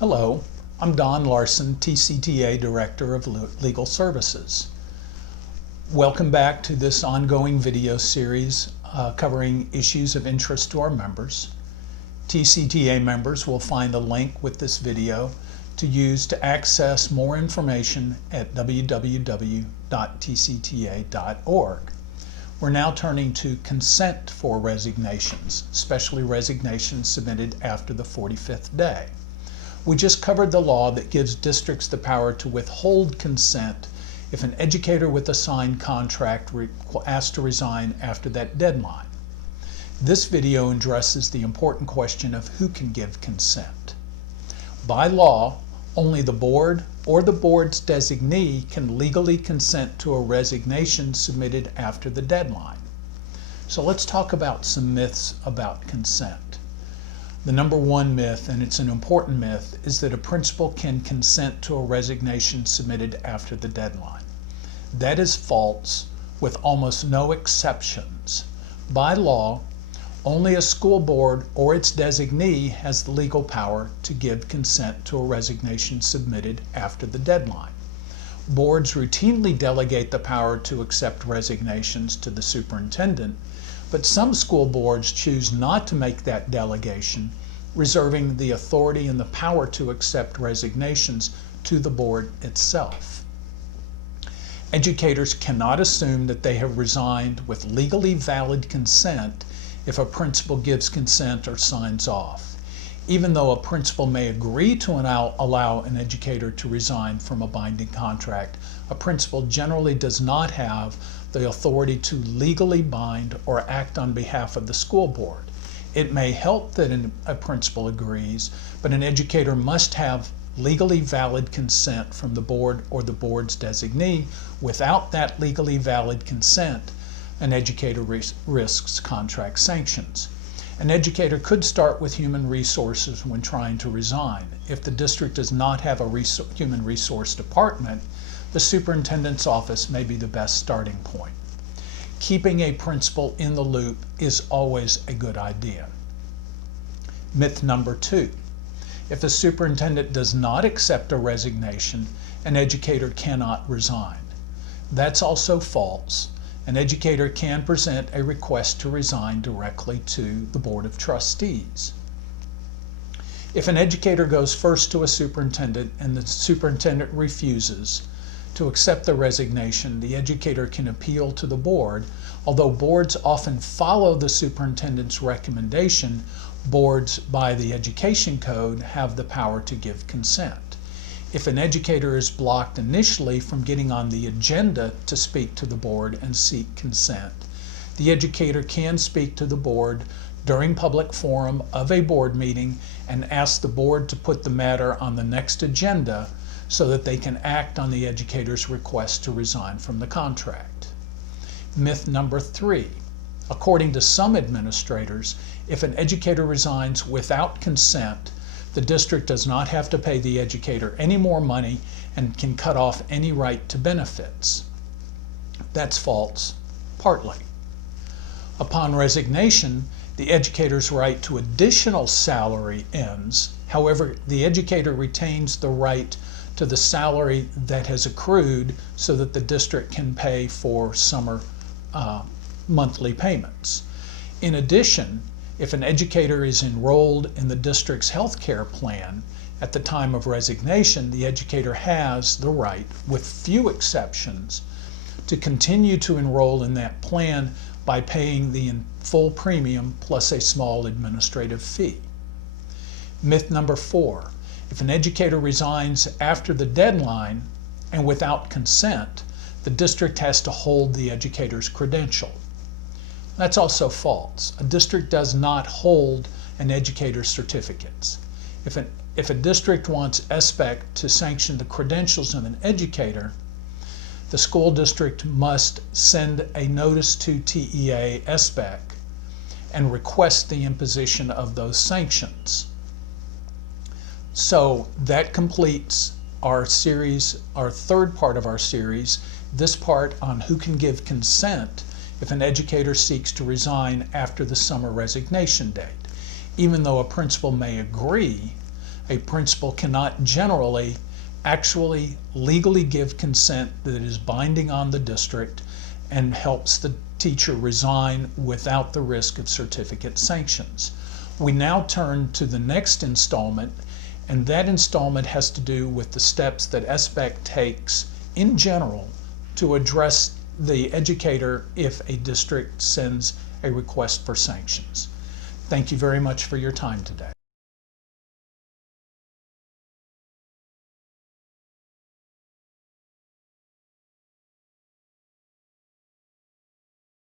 Hello, I'm Dohn Larson, TCTA Director of Legal Services. Welcome back to this ongoing video series covering issues of interest to our members. TCTA members will find a link with this video to use to access more information at www.tcta.org. We're now turning to consent for resignations, especially resignations submitted after the 45th day. We just covered the law that gives districts the power to withhold consent if an educator with a signed contract asks to resign after that deadline. This video addresses the important question of who can give consent. By law, only the board or the board's designee can legally consent to a resignation submitted after the deadline. So let's talk about some myths about consent. The number one myth, and it's an important myth, is that a principal can consent to a resignation submitted after the deadline. That is false, with almost no exceptions. By law, only a school board or its designee has the legal power to give consent to a resignation submitted after the deadline. Boards routinely delegate the power to accept resignations to the superintendent, but some school boards choose not to make that delegation, reserving the authority and the power to accept resignations to the board itself. Educators cannot assume that they have resigned with legally valid consent if a principal gives consent or signs off. Even though a principal may agree to allow an educator to resign from a binding contract, a principal generally does not have the authority to legally bind or act on behalf of the school board. It may help that a principal agrees, but an educator must have legally valid consent from the board or the board's designee. Without that legally valid consent, an educator risks contract sanctions. An educator could start with human resources when trying to resign. If the district does not have a human resource department, the superintendent's office may be the best starting point. Keeping a principal in the loop is always a good idea. Myth number two. If the superintendent does not accept a resignation, an educator cannot resign. That's also false. An educator can present a request to resign directly to the Board of Trustees. If an educator goes first to a superintendent and the superintendent refuses to accept the resignation, the educator can appeal to the board. Although boards often follow the superintendent's recommendation, boards by the Education Code have the power to give consent. If an educator is blocked initially from getting on the agenda to speak to the board and seek consent, the educator can speak to the board during public forum of a board meeting and ask the board to put the matter on the next agenda so that they can act on the educator's request to resign from the contract. Myth number three. According to some administrators, if an educator resigns without consent, the district does not have to pay the educator any more money and can cut off any right to benefits. That's false, partly. Upon resignation, the educator's right to additional salary ends. However, the educator retains the right to the salary that has accrued so that the district can pay for summer monthly payments. In addition, if an educator is enrolled in the district's health care plan at the time of resignation, the educator has the right, with few exceptions, to continue to enroll in that plan by paying the full premium plus a small administrative fee. Myth number four. If an educator resigns after the deadline and without consent, the district has to hold the educator's credential. That's also false. A district does not hold an educator's certificates. If a district wants SBEC to sanction the credentials of an educator, the school district must send a notice to TEA SBEC and request the imposition of those sanctions. So that completes our series, our third part of our series, this part on who can give consent if an educator seeks to resign after the summer resignation date. Even though a principal may agree, A principal cannot generally actually legally give consent that is binding on the district and helps the teacher resign without the risk of certificate sanctions. We now turn to the next installment, and that installment has to do with the steps that SBEC takes in general to address the educator if a district sends a request for sanctions. Thank you very much for your time today.